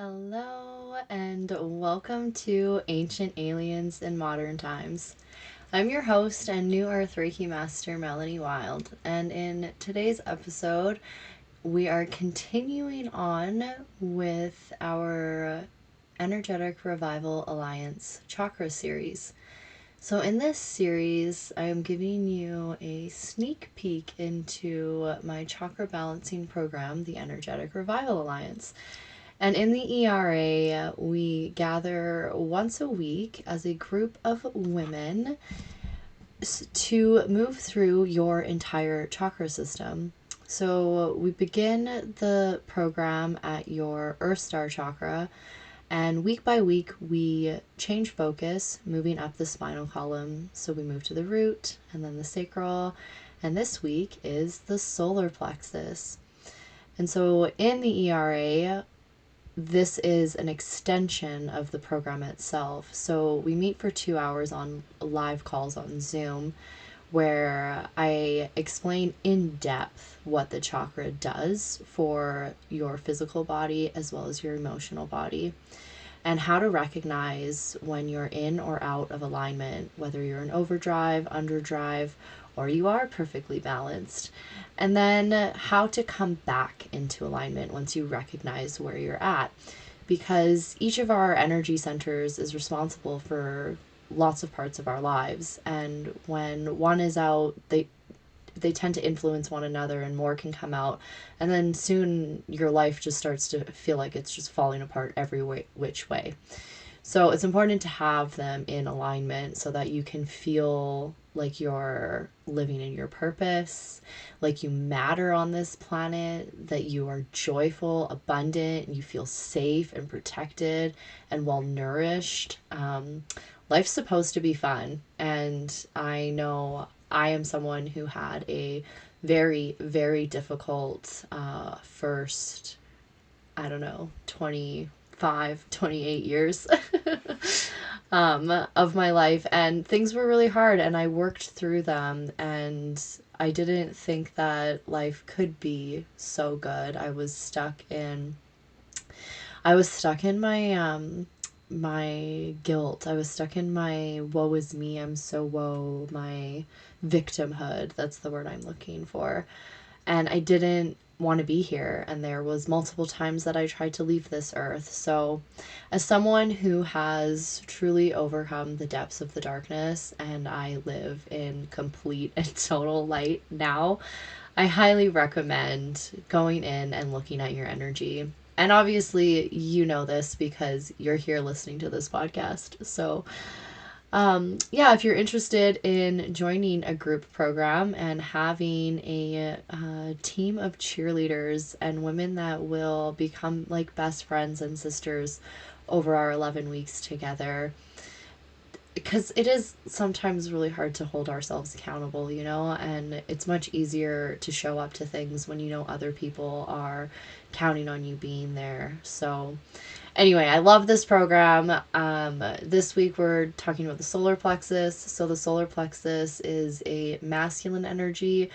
Hello and welcome to Ancient Aliens in Modern Times. I'm your host and new Earth Reiki Master, Melanie Wild, and in today's episode, we are continuing on with our Energetic Revival Alliance Chakra series. So, in this series, I am giving you a sneak peek into my chakra balancing program, the Energetic Revival Alliance. And in the ERA, we gather once a week as a group of women to move through your entire chakra system. So we begin the program at your Earth Star chakra, and week by week we change focus, moving up the spinal column. So we move to the root and then the sacral, and this week is the solar plexus. And so in the ERA, this is an extension of the program itself. So we meet for 2 hours on live calls on Zoom where I explain in depth what the chakra does for your physical body as well as your emotional body, and how to recognize when you're in or out of alignment, whether you're in overdrive, underdrive, or you are perfectly balanced. And then how to come back into alignment once you recognize where you're at. Because each of our energy centers is responsible for lots of parts of our lives. And when one is out, they tend to influence one another and more can come out, and then soon your life just starts to feel like it's just falling apart every which way. So it's important to have them in alignment so that you can feel like you're living in your purpose, like you matter on this planet, that you are joyful, abundant, you feel safe and protected and well nourished. Life's supposed to be fun, and I know I am someone who had a very, very difficult first, I don't know, 28 years of my life, and things were really hard, and I worked through them, and I didn't think that life could be so good. I was stuck in my guilt. I was stuck in my woe is me, I'm so woe, my victimhood. That's the word I'm looking for. And I didn't want to be here, and there was multiple times that I tried to leave this earth. So as someone who has truly overcome the depths of the darkness and I live in complete and total light now, I highly recommend going in and looking at your energy. And obviously you know this because you're here listening to this podcast. So yeah, if you're interested in joining a group program and having a team of cheerleaders and women that will become like best friends and sisters over our 11 weeks together, because it is sometimes really hard to hold ourselves accountable, and it's much easier to show up to things when you know other people are counting on you being there. So anyway, I love this program. This week we're talking about the solar plexus. So the solar plexus is a masculine energy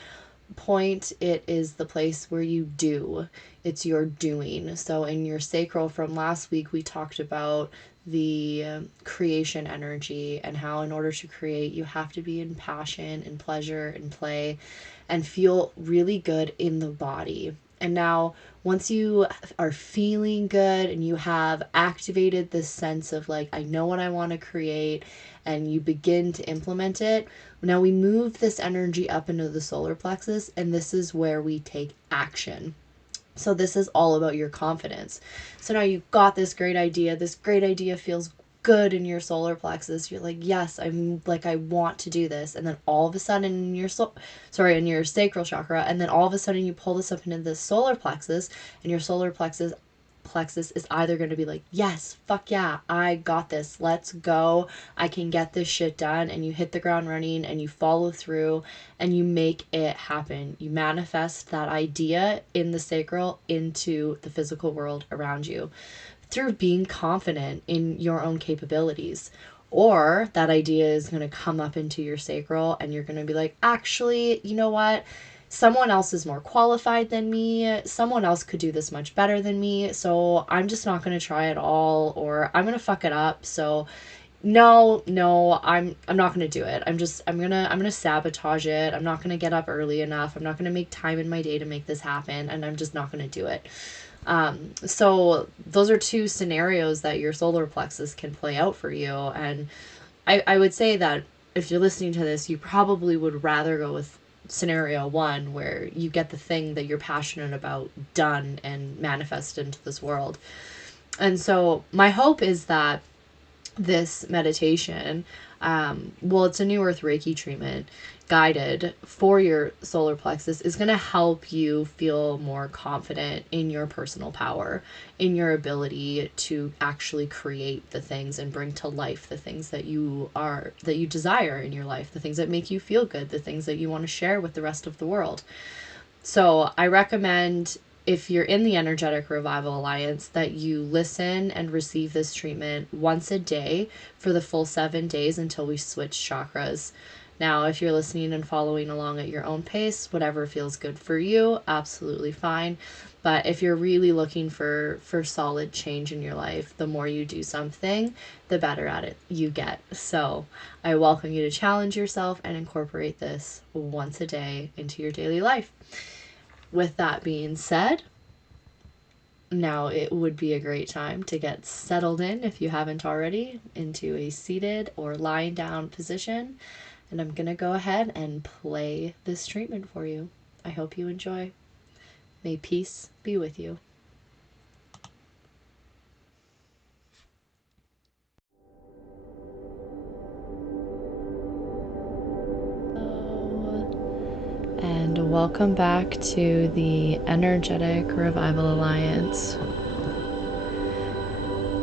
point. It is the place where you do. It's your doing. So in your sacral from last week, we talked about the creation energy and how in order to create, you have to be in passion and pleasure and play and feel really good in the body. And now, once you are feeling good and you have activated this sense of like, I know what I want to create, and you begin to implement it, now we move this energy up into the solar plexus, and this is where we take action. So this is all about your confidence. So now you've got this great idea. This great idea feels good in your solar plexus. You're like, yes, I want to do this. And then all of a sudden in your sacral chakra, and then all of a sudden you pull this up into the solar plexus, and your solar plexus is either going to be like, yes, fuck yeah, I got this, let's go, I can get this shit done, and you hit the ground running and you follow through and you make it happen. You manifest that idea in the sacral into the physical world around you through being confident in your own capabilities. Or that idea is going to come up into your sacral and you're going to be like, actually, you know what? someone else is more qualified than me. Someone else could do this much better than me. So I'm just not going to try at all, or I'm going to fuck it up. So no, I'm not going to do it. I'm going to sabotage it. I'm not going to get up early enough. I'm not going to make time in my day to make this happen, and I'm just not going to do it. So those are two scenarios that your solar plexus can play out for you. And I would say that if you're listening to this, you probably would rather go with scenario one, where you get the thing that you're passionate about done and manifested into this world. And so my hope is that this meditation, well, it's a new Earth Reiki treatment guided for your solar plexus, is going to help you feel more confident in your personal power, in your ability to actually create the things and bring to life the things that you desire in your life, the things that make you feel good, the things that you want to share with the rest of the world. So I recommend, if you're in the Energetic Revival Alliance, that you listen and receive this treatment once a day for the full 7 days until we switch chakras. Now, if you're listening and following along at your own pace, whatever feels good for you, absolutely fine. But if you're really looking for solid change in your life, the more you do something, the better at it you get. So I welcome you to challenge yourself and incorporate this once a day into your daily life. With that being said, now it would be a great time to get settled in, if you haven't already, into a seated or lying down position. And I'm going to go ahead and play this treatment for you. I hope you enjoy. May peace be with you. And welcome back to the Energetic Revival Alliance.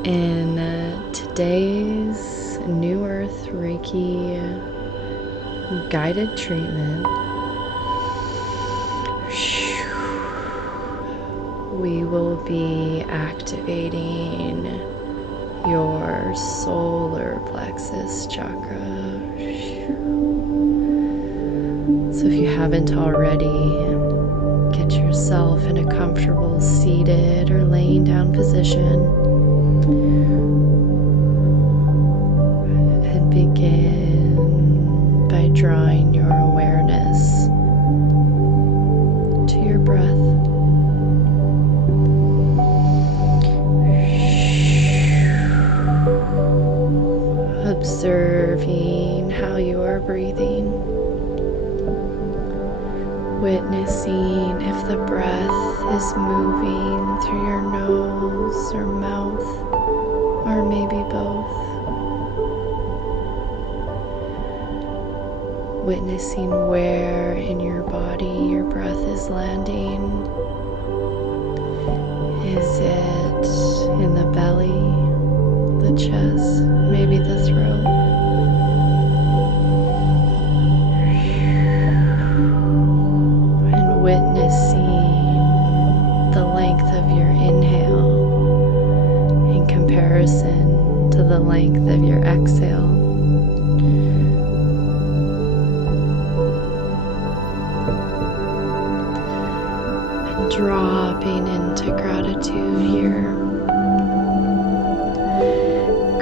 In today's New Earth Reiki guided treatment, we will be activating your solar plexus chakra. So if you haven't already, get yourself in a comfortable seated or laying down position and begin by drawing your awareness to your breath. Observing how you are breathing. Witnessing if the breath is moving through your nose or mouth, or maybe both. Witnessing where in your body your breath is landing. Is it in the belly, the chest, maybe the throat? Witnessing the length of your inhale in comparison to the length of your exhale. And dropping into gratitude here.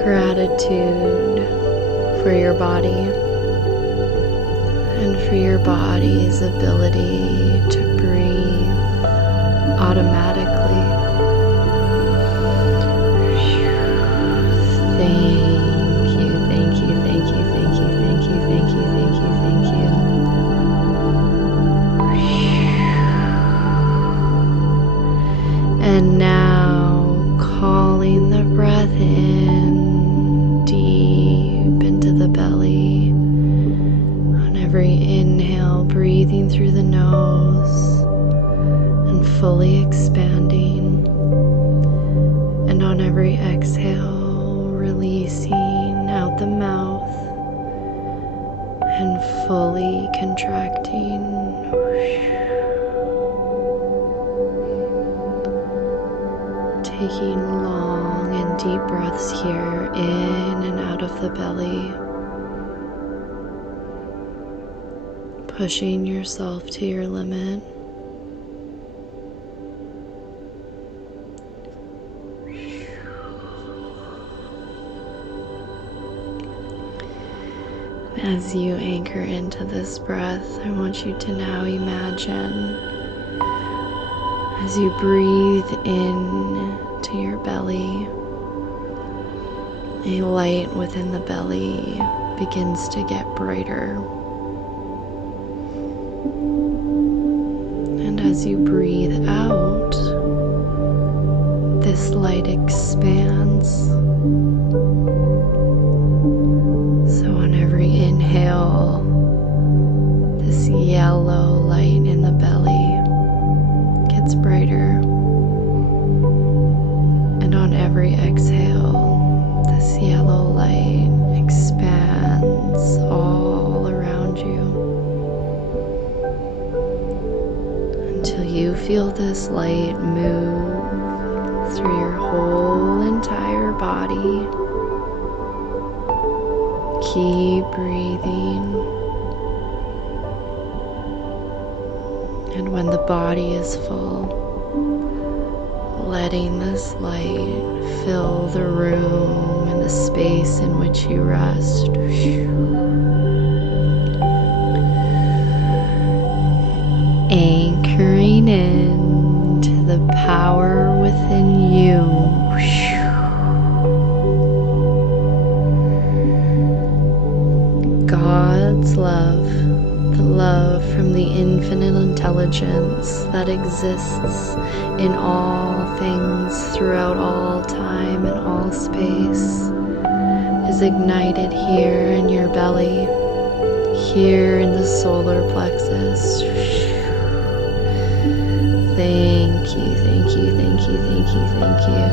Gratitude for your body, and for your body's ability to breathe automatically. Thank you, thank you, thank you, thank you, thank you, thank you, thank you, thank you. And now calling the breath in deep into the belly. Every inhale, breathing through the nose and fully expanding. And on every exhale, releasing out the mouth and fully contracting. Taking long and deep breaths here, in and out of the belly. pushing yourself to your limit. As you anchor into this breath, I want you to now imagine, as you breathe in to your belly, a light within the belly begins to get brighter. And as you breathe out, this light expands. So on every inhale, this yellow light in the belly gets brighter. And on every exhale, this yellow light expands all around you until you feel this light move through your whole entire body. Keep breathing. And when the body is full, letting this light fill the room and the space in which you rest. Anchoring in to the power within you. God's love, the love from the infinite intelligence that exists in all things throughout all time and all space, is ignited here in your belly, here in the solar plexus. Thank you, thank you, thank you, thank you, thank you.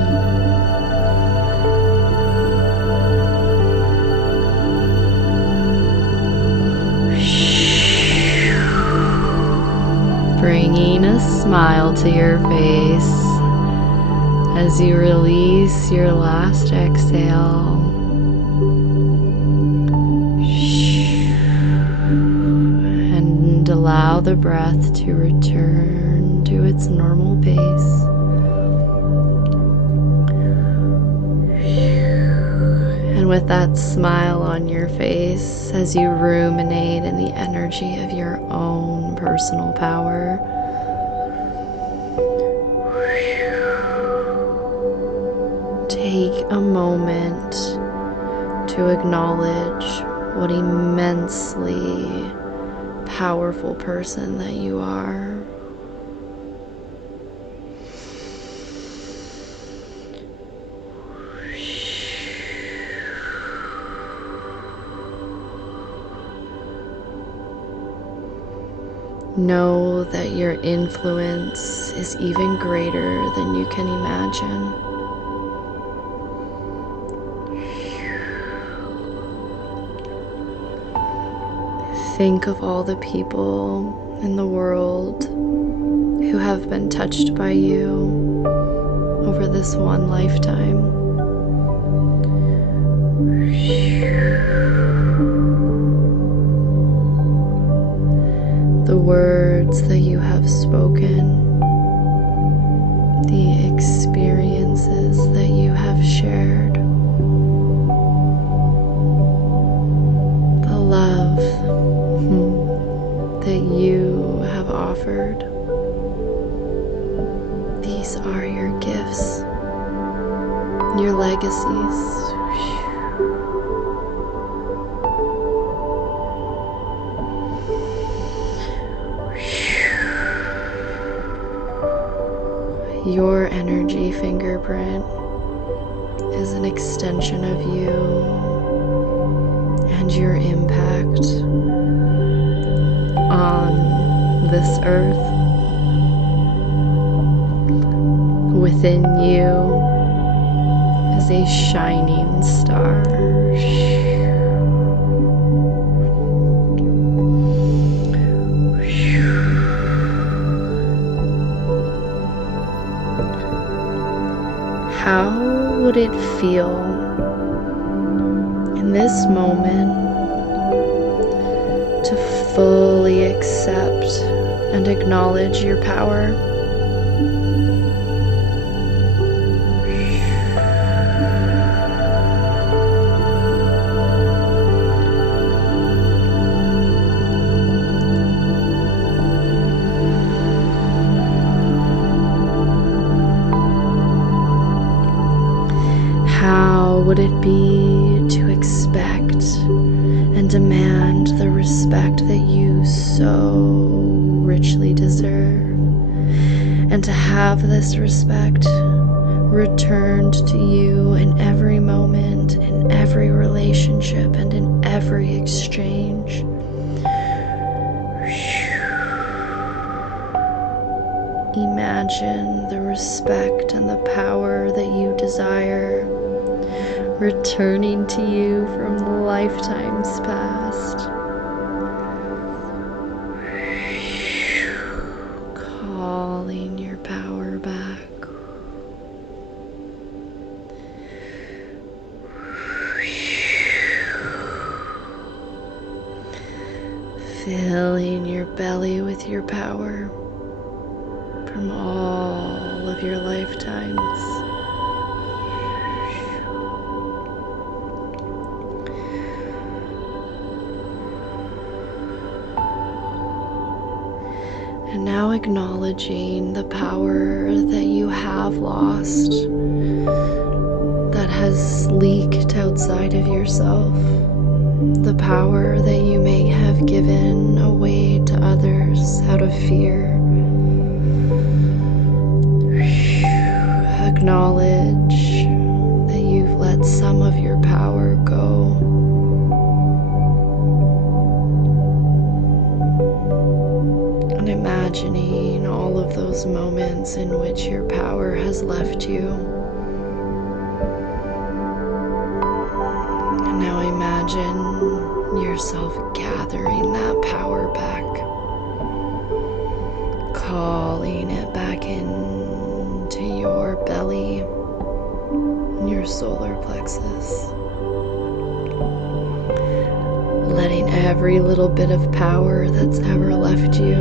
Bringing a smile to your face as you release your last exhale. And allow the breath to return to its normal pace. And with that smile on your face, as you ruminate in the energy of your own personal power, take a moment to acknowledge what immensely powerful person that you are. Know that your influence is even greater than you can imagine. Think of all the people in the world who have been touched by you over this one lifetime. The words that you have spoken, the experiences that you have shared, the love that you have offered. These are your gifts, your legacies. Your energy fingerprint is an extension of you and your impact on this earth. Within you is a shining star. How would it feel in this moment to fully fully accept and acknowledge your power. How would it be to expect and demand the respect that you so richly deserve, and to have this respect returned to you in every moment, in every relationship, and in every exchange? Imagine the respect and the power that you desire returning to you from lifetimes past. Calling your power back. Filling your belly with your power from all of your lifetimes. And now acknowledging the power that you have lost, that has leaked outside of yourself, the power that you may have given away to others out of fear. Acknowledge that you've let some of your power go. And imagining all of those moments in which your power has left you. And now imagine yourself gathering that power back, calling it back into your belly, your solar plexus. Letting every little bit of power that's ever left you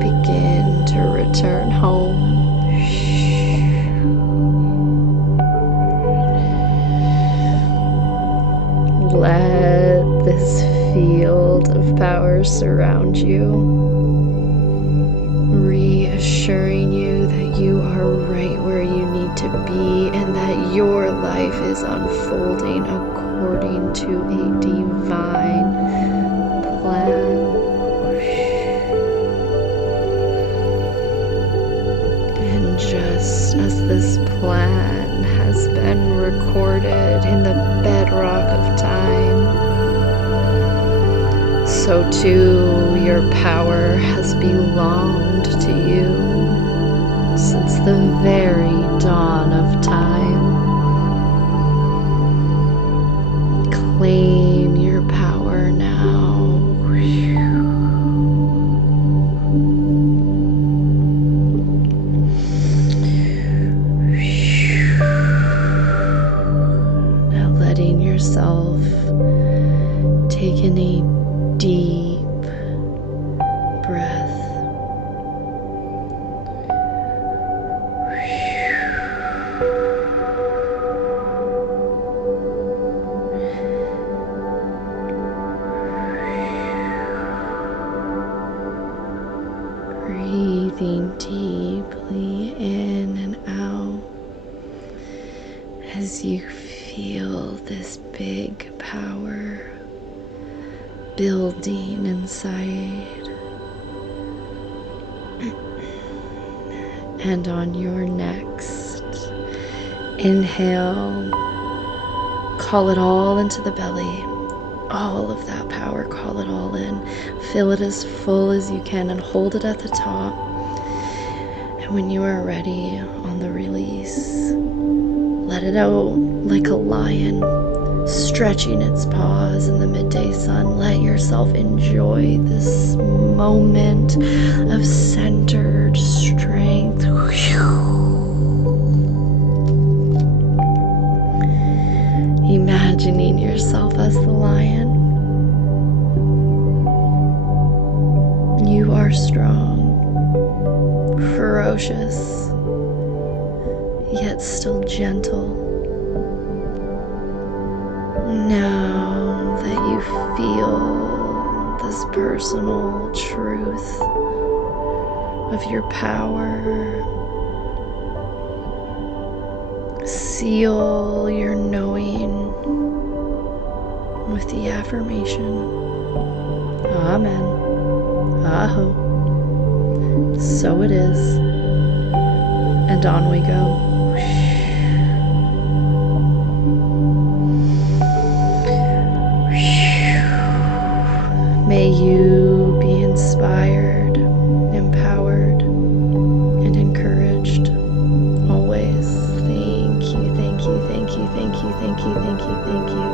begin to return home. Let this field of power surround you, reassuring you that you are right where you need to be and that your life is unfolding according to a divine plan. And just as this plan has been recorded in the bedrock of time, so too your power has belonged to you since the very dawn of time. Claim your power now. Now letting yourself take in a deep breath. Breathing deeply in and out as you feel this big power building inside. And on your next inhale, call it all into the belly. All of that power, call it all in. Fill it as full as you can and hold it at the top. And when you are ready on the release, let it out like a lion, stretching its paws in the midday sun. Let yourself enjoy this moment of centered strength. Imagining yourself as the lion. strong, ferocious, yet still gentle. Now that you feel this personal truth of your power, seal your knowing with the affirmation, Amen, Aho, so it is, and on we go. May you be inspired, empowered, and encouraged always. Thank you, thank you, thank you, thank you, thank you, thank you, thank you.